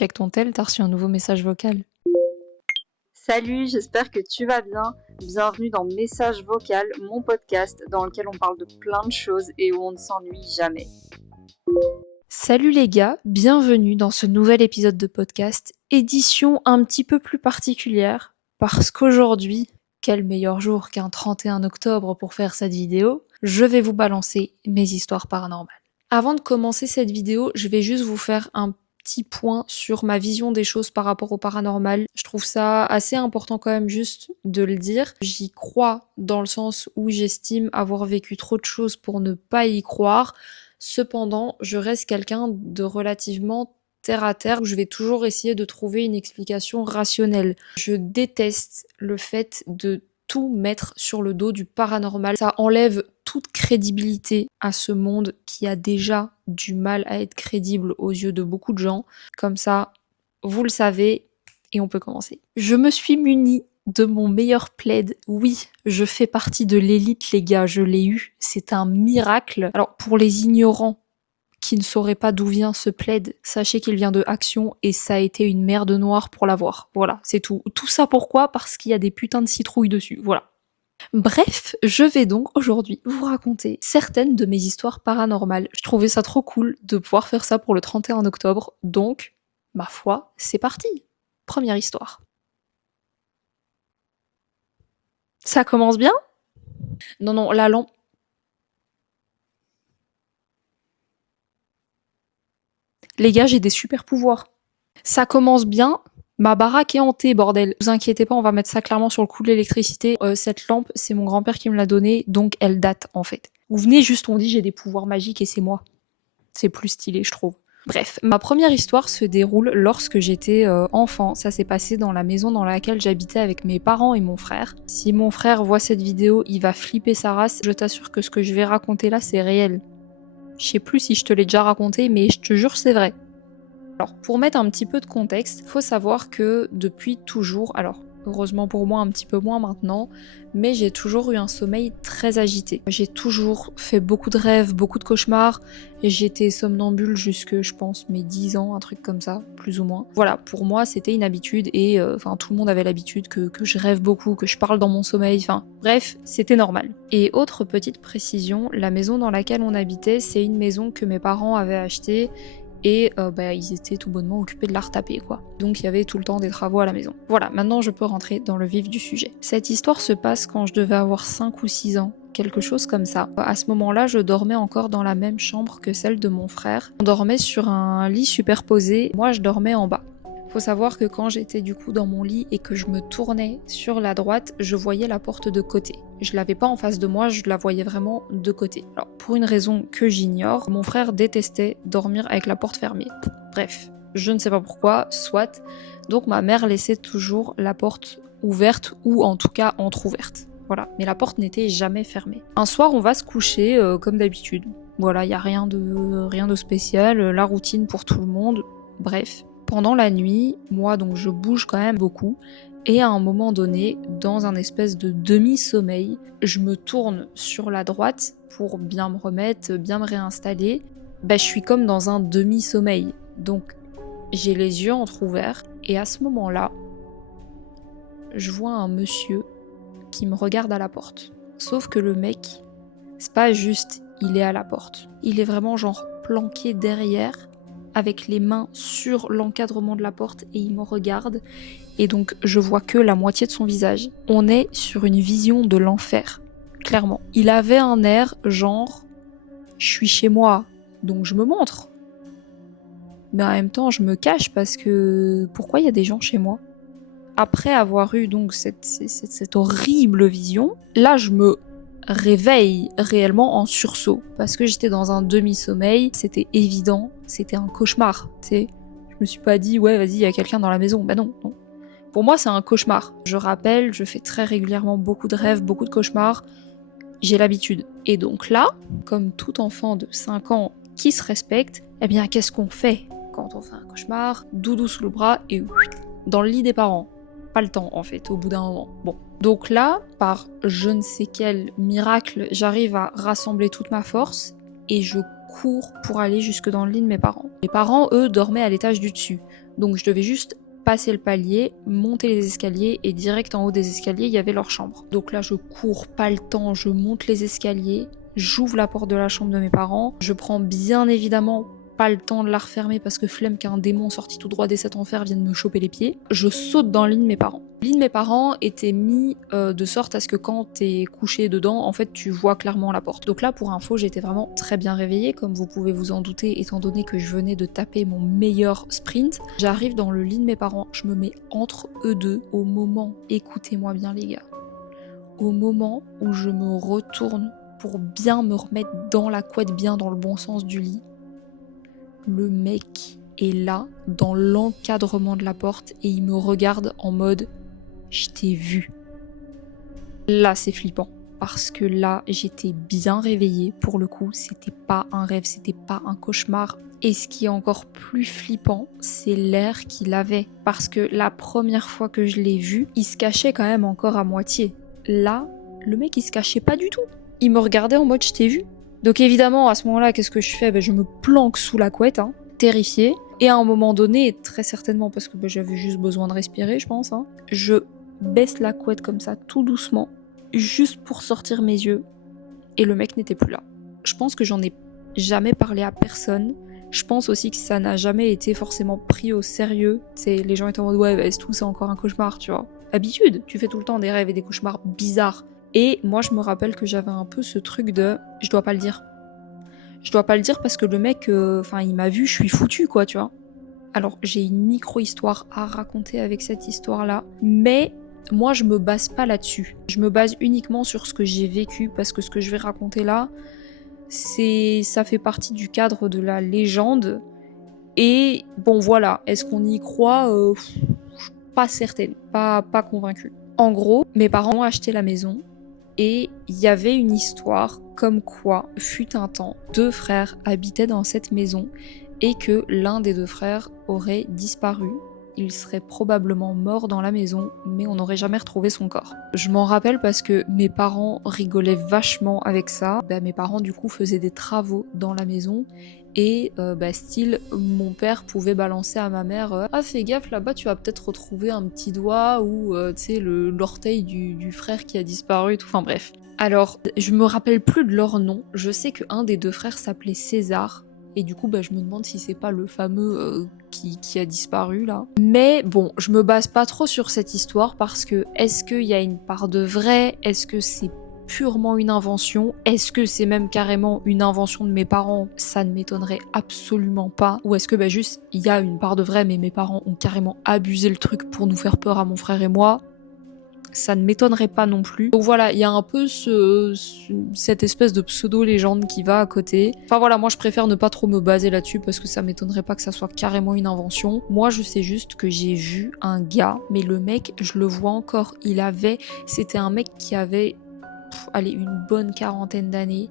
Check ton tel, t'as reçu un nouveau message vocal. Salut, j'espère que tu vas bien. Bienvenue dans Message Vocal, mon podcast dans lequel on parle de plein de choses et où on ne s'ennuie jamais. Salut les gars, bienvenue dans ce nouvel épisode de podcast, édition un petit peu plus particulière, parce qu'aujourd'hui, quel meilleur jour qu'un 31 octobre pour faire cette vidéo, je vais vous balancer mes histoires paranormales. Avant de commencer cette vidéo, je vais juste vous faire un petit point sur ma vision des choses par rapport au paranormal. Je trouve ça assez important quand même juste de le dire. J'y crois dans le sens où j'estime avoir vécu trop de choses pour ne pas y croire. Cependant, je reste quelqu'un de relativement terre à terre où je vais toujours essayer de trouver une explication rationnelle. Je déteste le fait de tout mettre sur le dos du paranormal. Ça enlève toute crédibilité à ce monde qui a déjà du mal à être crédible aux yeux de beaucoup de gens. Comme ça, vous le savez, et on peut commencer. Je me suis munie de mon meilleur plaid. Oui, je fais partie de l'élite, les gars, je l'ai eu. C'est un miracle. Alors, pour les ignorants qui ne sauraient pas d'où vient ce plaid, sachez qu'il vient de Action et ça a été une merde noire pour l'avoir. Voilà, c'est tout. Tout ça pourquoi? Parce qu'il y a des putains de citrouilles dessus. Voilà. Bref, je vais donc aujourd'hui vous raconter certaines de mes histoires paranormales. Je trouvais ça trop cool de pouvoir faire ça pour le 31 octobre, donc, ma foi, c'est parti. Première histoire. Ça commence bien? Non, la lampe. Les gars, j'ai des super pouvoirs. Ça commence bien. Ma baraque est hantée, bordel. Ne vous inquiétez pas, on va mettre ça clairement sur le coup de l'électricité. Cette lampe, c'est mon grand-père qui me l'a donnée, donc elle date en fait. Vous venez juste, on dit j'ai des pouvoirs magiques et c'est moi. C'est plus stylé, je trouve. Bref, ma première histoire se déroule lorsque j'étais enfant. Ça s'est passé dans la maison dans laquelle j'habitais avec mes parents et mon frère. Si mon frère voit cette vidéo, il va flipper sa race. Je t'assure que ce que je vais raconter là, c'est réel. Je sais plus si je te l'ai déjà raconté, mais je te jure, c'est vrai. Alors, pour mettre un petit peu de contexte, faut savoir que depuis toujours, alors heureusement pour moi un petit peu moins maintenant, mais j'ai toujours eu un sommeil très agité. J'ai toujours fait beaucoup de rêves, beaucoup de cauchemars, et j'étais somnambule jusque, je pense, mes 10 ans, un truc comme ça, plus ou moins. Voilà, pour moi c'était une habitude, et tout le monde avait l'habitude que je rêve beaucoup, que je parle dans mon sommeil, enfin bref, c'était normal. Et autre petite précision, la maison dans laquelle on habitait, c'est une maison que mes parents avaient achetée, et ils étaient tout bonnement occupés de la retaper quoi. Donc il y avait tout le temps des travaux à la maison. Voilà, maintenant je peux rentrer dans le vif du sujet. Cette histoire se passe quand je devais avoir 5 ou 6 ans, quelque chose comme ça. À ce moment-là, je dormais encore dans la même chambre que celle de mon frère. On dormait sur un lit superposé, moi je dormais en bas. Faut savoir que quand j'étais du coup dans mon lit et que je me tournais sur la droite, je voyais la porte de côté. Je l'avais pas en face de moi, je la voyais vraiment de côté. Alors, pour une raison que j'ignore, mon frère détestait dormir avec la porte fermée. Bref, je ne sais pas pourquoi, soit. Donc ma mère laissait toujours la porte ouverte ou en tout cas entrouverte. Voilà, mais la porte n'était jamais fermée. Un soir, on va se coucher comme d'habitude. Voilà, il y a rien de spécial, la routine pour tout le monde. Bref, pendant la nuit, moi donc je bouge quand même beaucoup. Et à un moment donné, dans un espèce de demi-sommeil, je me tourne sur la droite pour bien me remettre, bien me réinstaller. Je suis comme dans un demi-sommeil. Donc j'ai les yeux entrouverts et à ce moment-là, je vois un monsieur qui me regarde à la porte. Sauf que le mec, c'est pas juste il est à la porte. Il est vraiment genre planqué derrière, avec les mains sur l'encadrement de la porte et il me regarde. Et donc je vois que la moitié de son visage. On est sur une vision de l'enfer, clairement. Il avait un air genre je suis chez moi, donc je me montre. Mais en même temps, je me cache parce que pourquoi il y a des gens chez moi? Après avoir eu donc cette horrible vision, là je me réveille réellement en sursaut parce que j'étais dans un demi-sommeil, c'était évident, c'était un cauchemar, tu sais. Je me suis pas dit ouais vas-y, il y a quelqu'un dans la maison. Bah non. Pour moi, c'est un cauchemar. Je rappelle, je fais très régulièrement beaucoup de rêves, beaucoup de cauchemars. J'ai l'habitude. Et donc là, comme tout enfant de 5 ans qui se respecte, eh bien, qu'est-ce qu'on fait quand on fait un cauchemar? Doudou sous le bras et dans le lit des parents. Pas le temps, en fait, au bout d'un moment. Bon. Donc là, par je ne sais quel miracle, j'arrive à rassembler toute ma force et je cours pour aller jusque dans le lit de mes parents. Mes parents, eux, dormaient à l'étage du dessus. Donc je devais juste passer le palier, monter les escaliers et direct en haut des escaliers, il y avait leur chambre. Donc là, je cours, pas le temps, je monte les escaliers, j'ouvre la porte de la chambre de mes parents, je prends bien évidemment pas le temps de la refermer parce que flemme qu'un démon sorti tout droit des 7 enfers vienne me choper les pieds. Je saute dans le lit de mes parents. Le lit de mes parents était mis de sorte à ce que quand t'es couché dedans, en fait, tu vois clairement la porte. Donc là, pour info, j'étais vraiment très bien réveillée, comme vous pouvez vous en douter, étant donné que je venais de taper mon meilleur sprint. J'arrive dans le lit de mes parents, je me mets entre eux deux au moment, écoutez-moi bien les gars, au moment où je me retourne pour bien me remettre dans la couette, bien dans le bon sens du lit. Le mec est là, dans l'encadrement de la porte, et il me regarde en mode « Je t'ai vu ». Là, c'est flippant, parce que là, j'étais bien réveillée. Pour le coup, c'était pas un rêve, c'était pas un cauchemar. Et ce qui est encore plus flippant, c'est l'air qu'il avait. Parce que la première fois que je l'ai vu, il se cachait quand même encore à moitié. Là, le mec, il se cachait pas du tout. Il me regardait en mode « Je t'ai vu ». Donc évidemment, à ce moment-là, qu'est-ce que je fais ? Je me planque sous la couette, terrifiée. Et à un moment donné, très certainement parce que j'avais juste besoin de respirer, je pense, je baisse la couette comme ça, tout doucement, juste pour sortir mes yeux. Et le mec n'était plus là. Je pense que j'en ai jamais parlé à personne. Je pense aussi que ça n'a jamais été forcément pris au sérieux. Les gens étaient en mode « Ouais, c'est tout, c'est encore un cauchemar, tu vois. » Habitude, tu fais tout le temps des rêves et des cauchemars bizarres. Et moi, je me rappelle que j'avais un peu ce truc de « je dois pas le dire ». Je dois pas le dire parce que le mec, il m'a vu, je suis foutue, quoi, tu vois. Alors, j'ai une micro-histoire à raconter avec cette histoire-là, mais moi, je me base pas là-dessus. Je me base uniquement sur ce que j'ai vécu, parce que ce que je vais raconter là, ça fait partie du cadre de la légende. Et bon, voilà, est-ce qu'on y croit ? Pas certaine, pas convaincue. En gros, mes parents ont acheté la maison. Et il y avait une histoire comme quoi, fut un temps, 2 frères habitaient dans cette maison et que l'un des 2 frères aurait disparu. Il serait probablement mort dans la maison, mais on n'aurait jamais retrouvé son corps. Je m'en rappelle parce que mes parents rigolaient vachement avec ça. Mes parents du coup faisaient des travaux dans la maison et style mon père pouvait balancer à ma mère ah fais gaffe là-bas tu vas peut-être retrouver un petit doigt ou l'orteil du frère qui a disparu, tout. Enfin bref. Alors je me rappelle plus de leur nom, je sais qu'un des 2 frères s'appelait César et du coup je me demande si c'est pas le fameux qui a disparu là. Mais bon, je me base pas trop sur cette histoire parce que est-ce qu'il y a une part de vrai, est-ce que c'est purement une invention? Est-ce que c'est même carrément une invention de mes parents? Ça ne m'étonnerait absolument pas. Ou est-ce que juste il y a une part de vrai mais mes parents ont carrément abusé le truc pour nous faire peur à mon frère et moi? Ça ne m'étonnerait pas non plus. Donc voilà, il y a un peu cette espèce de pseudo-légende qui va à côté. Enfin voilà, moi je préfère ne pas trop me baser là-dessus parce que ça m'étonnerait pas que ça soit carrément une invention. Moi je sais juste que j'ai vu un gars, mais le mec, je le vois encore, c'était un mec qui avait une bonne quarantaine d'années,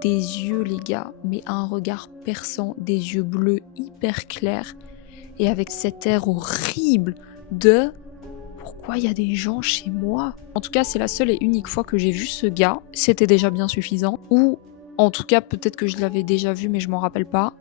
des yeux les gars, mais un regard perçant, des yeux bleus hyper clairs, et avec cet air horrible de pourquoi il y a des gens chez moi? En tout cas, c'est la seule et unique fois que j'ai vu ce gars, c'était déjà bien suffisant, ou en tout cas peut-être que je l'avais déjà vu mais je m'en rappelle pas.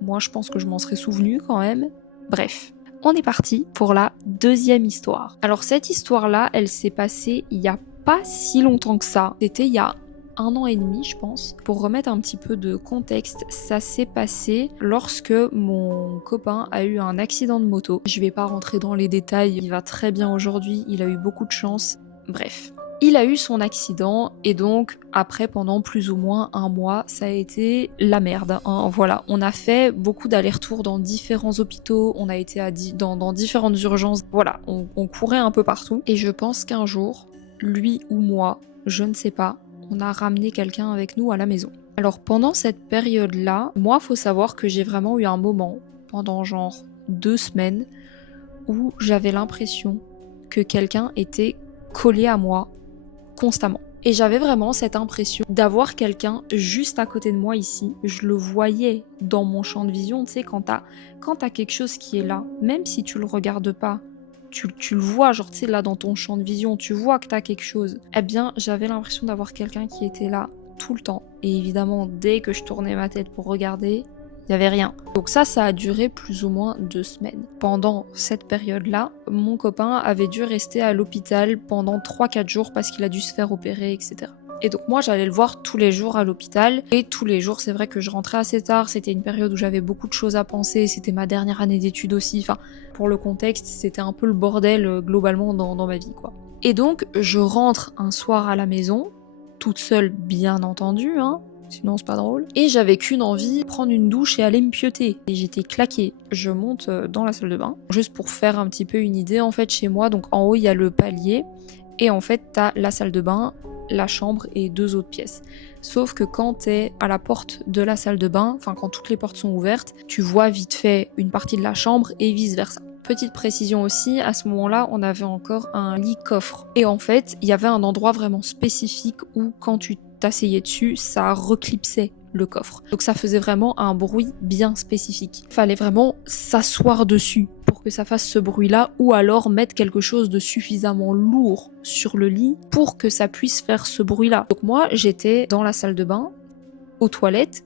Moi je pense que je m'en serais souvenu quand même. Bref. On est parti pour la 2e histoire. Alors cette histoire-là, elle s'est passée il y a pas si longtemps que ça. C'était il y a 1 an et demi, je pense. Pour remettre un petit peu de contexte, ça s'est passé lorsque mon copain a eu un accident de moto. Je vais pas rentrer dans les détails, il va très bien aujourd'hui, il a eu beaucoup de chance. Bref. Il a eu son accident et donc après pendant plus ou moins 1 mois ça a été la merde. Voilà, on a fait beaucoup d'allers-retours dans différents hôpitaux, on a été dans différentes urgences, voilà, on courait un peu partout et je pense qu'un jour, lui ou moi, je ne sais pas, on a ramené quelqu'un avec nous à la maison. Alors pendant cette période-là, moi faut savoir que j'ai vraiment eu un moment, pendant genre 2 semaines, où j'avais l'impression que quelqu'un était collé à moi constamment. Et j'avais vraiment cette impression d'avoir quelqu'un juste à côté de moi ici. Je le voyais dans mon champ de vision, tu sais, quand t'as quelque chose qui est là, même si tu le regardes pas, tu le vois, genre tu sais, là dans ton champ de vision, tu vois que t'as quelque chose. Eh bien, j'avais l'impression d'avoir quelqu'un qui était là tout le temps. Et évidemment, dès que je tournais ma tête pour regarder, il n'y avait rien. Donc ça a duré plus ou moins 2 semaines. Pendant cette période-là, mon copain avait dû rester à l'hôpital pendant 3-4 jours parce qu'il a dû se faire opérer, etc. Et donc moi, j'allais le voir tous les jours à l'hôpital. Et tous les jours, c'est vrai que je rentrais assez tard. C'était une période où j'avais beaucoup de choses à penser. C'était ma dernière année d'études aussi. Enfin, pour le contexte, c'était un peu le bordel globalement dans ma vie, quoi. Et donc, je rentre un soir à la maison, toute seule, bien entendu, hein. Sinon c'est pas drôle. Et j'avais qu'une envie, prendre une douche et aller me pieuter. Et j'étais claquée. Je monte dans la salle de bain, juste pour faire un petit peu une idée en fait chez moi. Donc en haut il y a le palier, et en fait t'as la salle de bain, la chambre et 2 autres pièces. Sauf que quand t'es à la porte de la salle de bain, enfin quand toutes les portes sont ouvertes, tu vois vite fait une partie de la chambre et vice versa. Petite précision aussi, à ce moment-là, on avait encore un lit coffre. Et en fait, il y avait un endroit vraiment spécifique où quand tu t'asseyais dessus, ça reclipsait le coffre. Donc ça faisait vraiment un bruit bien spécifique. Fallait vraiment s'asseoir dessus pour que ça fasse ce bruit-là, ou alors mettre quelque chose de suffisamment lourd sur le lit pour que ça puisse faire ce bruit-là. Donc moi, j'étais dans la salle de bain, aux toilettes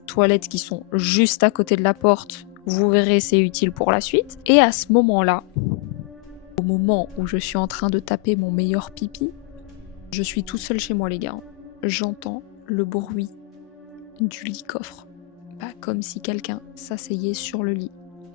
qui sont juste à côté de la porte. Vous verrez, c'est utile pour la suite. Et à ce moment-là, au moment où je suis en train de taper mon meilleur pipi, je suis tout seul chez moi les gars. J'entends le bruit du lit coffre. Comme si quelqu'un s'asseyait sur le lit.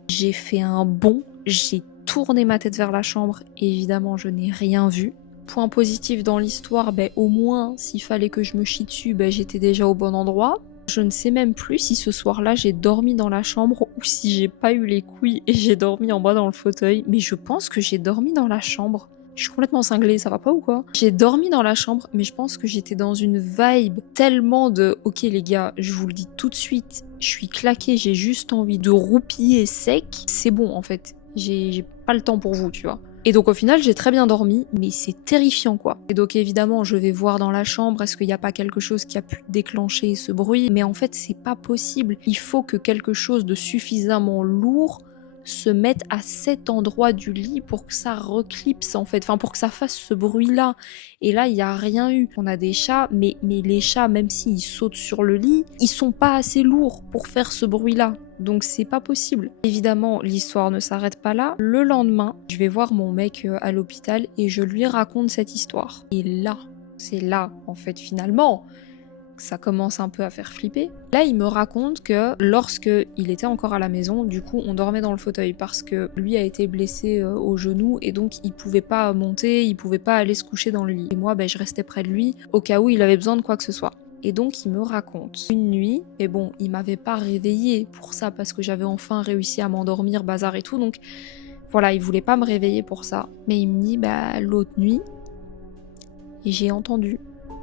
J'ai fait un bond, j'ai tourné ma tête vers la chambre et évidemment je n'ai rien vu. Point positif dans l'histoire, au moins s'il fallait que je me chie dessus, j'étais déjà au bon endroit. Je ne sais même plus si ce soir-là j'ai dormi dans la chambre ou si j'ai pas eu les couilles et j'ai dormi en bas dans le fauteuil, mais je pense que j'ai dormi dans la chambre. Je suis complètement cinglée, ça va pas ou quoi? J'ai dormi dans la chambre, mais je pense que j'étais dans une vibe tellement de « Ok les gars, je vous le dis tout de suite, je suis claquée, j'ai juste envie de roupiller sec. C'est bon en fait, j'ai pas le temps pour vous, tu vois. » Et donc au final, j'ai très bien dormi, mais c'est terrifiant quoi. Et donc évidemment, je vais voir dans la chambre, est-ce qu'il n'y a pas quelque chose qui a pu déclencher ce bruit? Mais en fait, c'est pas possible. Il faut que quelque chose de suffisamment lourd se mette à cet endroit du lit pour que ça reclipse en fait, enfin pour que ça fasse ce bruit-là. Et là, il n'y a rien eu. On a des chats, mais les chats, même s'ils sautent sur le lit, ils sont pas assez lourds pour faire ce bruit-là. Donc c'est pas possible. Évidemment, l'histoire ne s'arrête pas là. Le lendemain, je vais voir mon mec à l'hôpital et je lui raconte cette histoire. Et là, c'est là, en fait, finalement, ça commence un peu à faire flipper. Là, il me raconte que lorsque il était encore à la maison, du coup, on dormait dans le fauteuil parce que lui a été blessé au genou et donc il pouvait pas monter, il pouvait pas aller se coucher dans le lit. Et moi, je restais près de lui au cas où il avait besoin de quoi que ce soit. Et donc il me raconte une nuit, et bon, il m'avait pas réveillée pour ça parce que j'avais enfin réussi à m'endormir, bazar et tout, donc voilà, il voulait pas me réveiller pour ça. Mais il me dit, l'autre nuit, et j'ai entendu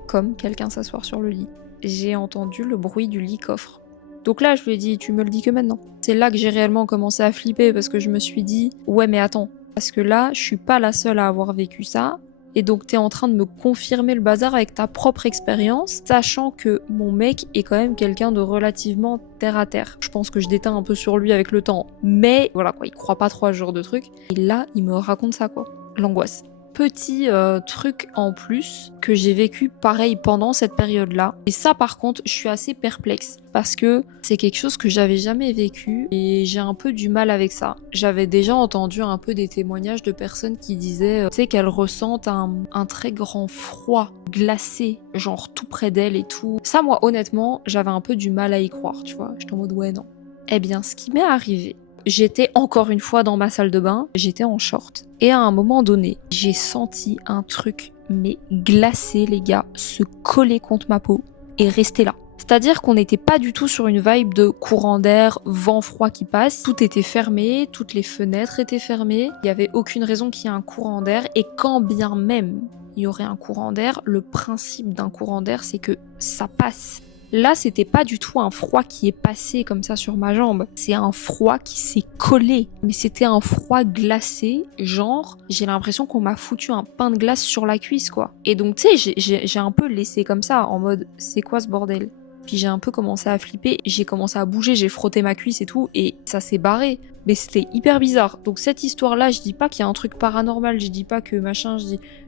comme quelqu'un s'asseoir sur le lit. J'ai entendu le bruit du lit coffre. Donc là, je lui ai dit, tu me le dis que maintenant. C'est là que j'ai réellement commencé à flipper parce que je me suis dit, ouais mais attends, parce que là, je suis pas la seule à avoir vécu ça. Et donc t'es en train de me confirmer le bazar avec ta propre expérience, sachant que mon mec est quand même quelqu'un de relativement terre à terre. Je pense que je déteins un peu sur lui avec le temps, mais voilà quoi, il croit pas trop à ce genre de truc. Et là, il me raconte ça quoi, l'angoisse. Petit truc en plus que j'ai vécu pareil pendant cette période-là. Et ça par contre, je suis assez perplexe parce que c'est quelque chose que j'avais jamais vécu et j'ai un peu du mal avec ça. J'avais déjà entendu un peu des témoignages de personnes qui disaient qu'elles ressentent un très grand froid glacé, genre tout près d'elles et tout. Ça moi honnêtement, j'avais un peu du mal à y croire, tu vois. J'étais en mode ouais non. Eh bien, ce qui m'est arrivé, j'étais encore une fois dans ma salle de bain, j'étais en short. Et à un moment donné, j'ai senti un truc, mais glacé les gars, se coller contre ma peau et rester là. C'est-à-dire qu'on n'était pas du tout sur une vibe de courant d'air, vent froid qui passe. Tout était fermé, toutes les fenêtres étaient fermées. Il n'y avait aucune raison qu'il y ait un courant d'air. Et quand bien même il y aurait un courant d'air, le principe d'un courant d'air, c'est que ça passe. Là, c'était pas du tout un froid qui est passé comme ça sur ma jambe. C'est un froid qui s'est collé. Mais c'était un froid glacé, genre, j'ai l'impression qu'on m'a foutu un pain de glace sur la cuisse, quoi. Et donc, tu sais, j'ai un peu laissé comme ça, en mode, c'est quoi ce bordel? Puis j'ai un peu commencé à flipper, j'ai commencé à bouger, j'ai frotté ma cuisse et tout, et ça s'est barré. Mais c'était hyper bizarre. Donc cette histoire-là, je dis pas qu'il y a un truc paranormal, je dis pas que machin,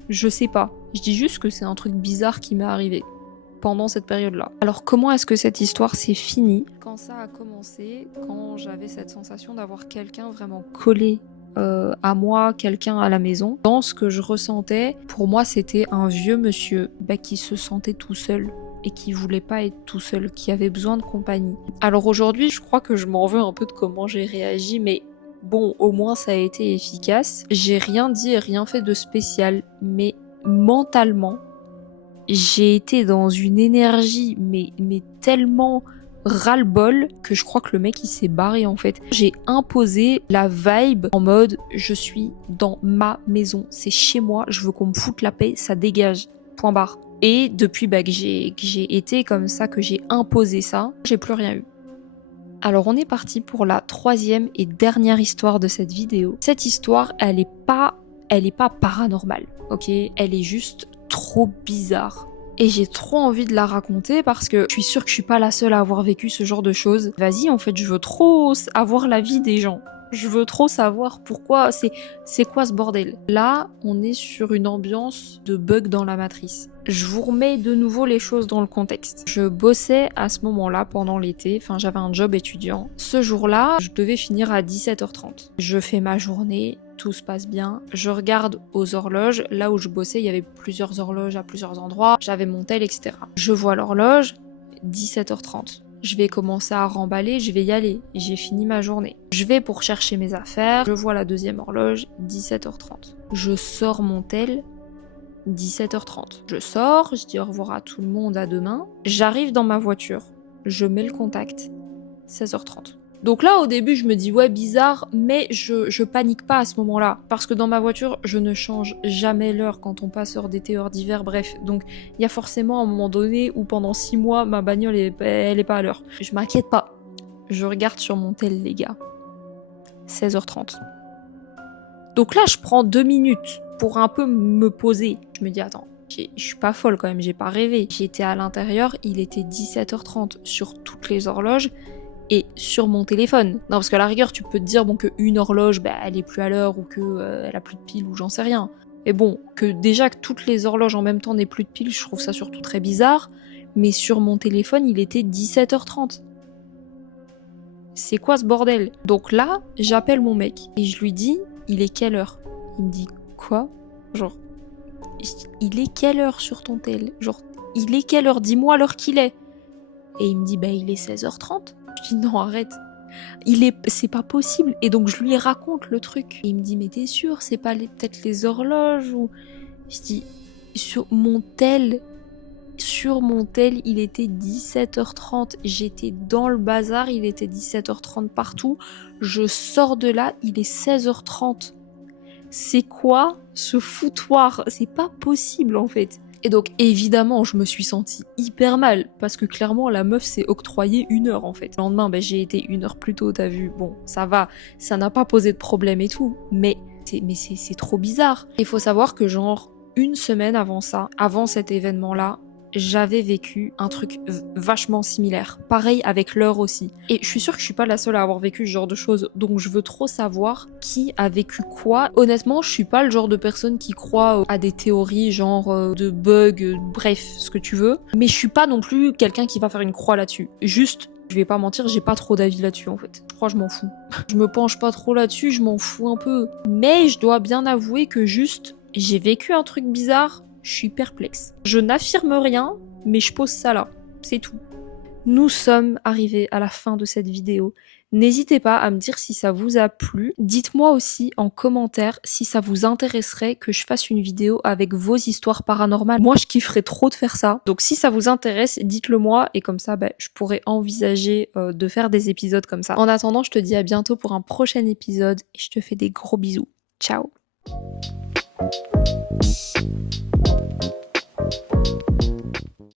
je sais pas. Je dis juste que c'est un truc bizarre qui m'est arrivé. pendant cette période-là. Alors comment est-ce que cette histoire s'est finie? Quand ça a commencé, quand j'avais cette sensation d'avoir quelqu'un vraiment collé à moi, quelqu'un à la maison, dans ce que je ressentais, pour moi c'était un vieux monsieur qui se sentait tout seul et qui voulait pas être tout seul, qui avait besoin de compagnie. Alors aujourd'hui, je crois que je m'en veux un peu de comment j'ai réagi, mais bon, au moins ça a été efficace. J'ai rien dit et rien fait de spécial, mais mentalement, j'ai été dans une énergie, mais tellement ras-le-bol que je crois que le mec il s'est barré en fait. J'ai imposé la vibe en mode je suis dans ma maison, c'est chez moi, je veux qu'on me foute la paix, ça dégage, point barre. Et depuis que j'ai été comme ça, que j'ai imposé ça, j'ai plus rien eu. Alors on est parti pour la 3e et dernière histoire de cette vidéo. Cette histoire, elle est pas paranormale, ok? Elle est juste trop bizarre. Et j'ai trop envie de la raconter parce que je suis sûre que je suis pas la seule à avoir vécu ce genre de choses. Vas-y, en fait, je veux trop avoir l'avis des gens. Je veux trop savoir pourquoi, c'est quoi ce bordel. Là, on est sur une ambiance de bug dans la matrice. Je vous remets de nouveau les choses dans le contexte. Je bossais à ce moment-là pendant l'été, enfin j'avais un job étudiant. Ce jour-là, je devais finir à 17h30. Je fais ma journée, tout se passe bien. Je regarde aux horloges, là où je bossais, il y avait plusieurs horloges à plusieurs endroits. J'avais mon tel, etc. Je vois l'horloge, 17h30. Je vais commencer à remballer, je vais y aller. J'ai fini ma journée. Je vais pour chercher mes affaires. Je vois la deuxième horloge, 17h30. Je sors mon tel, 17h30. Je sors, je dis au revoir à tout le monde, à demain. J'arrive dans ma voiture, je mets le contact, 16h30. Donc là, au début, je me dis ouais, bizarre, mais je panique pas à ce moment-là. Parce que dans ma voiture, je ne change jamais l'heure quand on passe heure d'été, heure d'hiver, bref. Donc il y a forcément un moment donné où pendant 6 mois, ma bagnole, elle est pas à l'heure. Je m'inquiète pas. Je regarde sur mon tel, les gars. 16h30. Donc là, je prends 2 minutes pour un peu me poser. Je me dis, attends, je suis pas folle quand même, j'ai pas rêvé. J'étais à l'intérieur, il était 17h30 sur toutes les horloges et sur mon téléphone. Non, parce qu'à la rigueur, tu peux te dire bon, qu'une horloge, elle est plus à l'heure ou qu'elle a plus de pile ou j'en sais rien. Mais bon, que déjà que toutes les horloges en même temps n'aient plus de pile, je trouve ça surtout très bizarre. Mais sur mon téléphone, il était 17h30. C'est quoi ce bordel? Donc là, j'appelle mon mec et je lui dis, il est quelle heure? Il me dit, quoi? Genre, il est quelle heure sur ton tel? Genre, il est quelle heure? Dis-moi l'heure qu'il est. Et il me dit, il est 16h30. Je dis, non, arrête. C'est pas possible. Et donc, je lui raconte le truc. Et il me dit, mais t'es sûr, c'est pas peut-être les horloges ou... Je dis, sur mon tel, il était 17h30. J'étais dans le bazar, il était 17h30 partout. Je sors de là, il est 16h30. C'est quoi ce foutoir? C'est pas possible en fait. Et donc évidemment, je me suis sentie hyper mal parce que clairement la meuf s'est octroyée 1 heure en fait. Le lendemain, j'ai été 1 heure plus tôt, t'as vu. Bon, ça va, ça n'a pas posé de problème et tout, mais c'est trop bizarre. Il faut savoir que genre 1 semaine avant ça, avant cet événement-là, j'avais vécu un truc vachement similaire. Pareil avec l'heure aussi. Et je suis sûre que je suis pas la seule à avoir vécu ce genre de choses, donc je veux trop savoir qui a vécu quoi. Honnêtement, je suis pas le genre de personne qui croit à des théories genre de bugs, bref, ce que tu veux. Mais je suis pas non plus quelqu'un qui va faire une croix là-dessus. Juste, je vais pas mentir, j'ai pas trop d'avis là-dessus en fait. Je crois que je m'en fous. Je me penche pas trop là-dessus, je m'en fous un peu. Mais je dois bien avouer que juste, j'ai vécu un truc bizarre. Je suis perplexe. Je n'affirme rien, mais je pose ça là. C'est tout. Nous sommes arrivés à la fin de cette vidéo. N'hésitez pas à me dire si ça vous a plu. Dites-moi aussi en commentaire si ça vous intéresserait que je fasse une vidéo avec vos histoires paranormales. Moi, je kifferais trop de faire ça. Donc si ça vous intéresse, dites-le moi et comme ça, je pourrais envisager de faire des épisodes comme ça. En attendant, je te dis à bientôt pour un prochain épisode et je te fais des gros bisous. Ciao!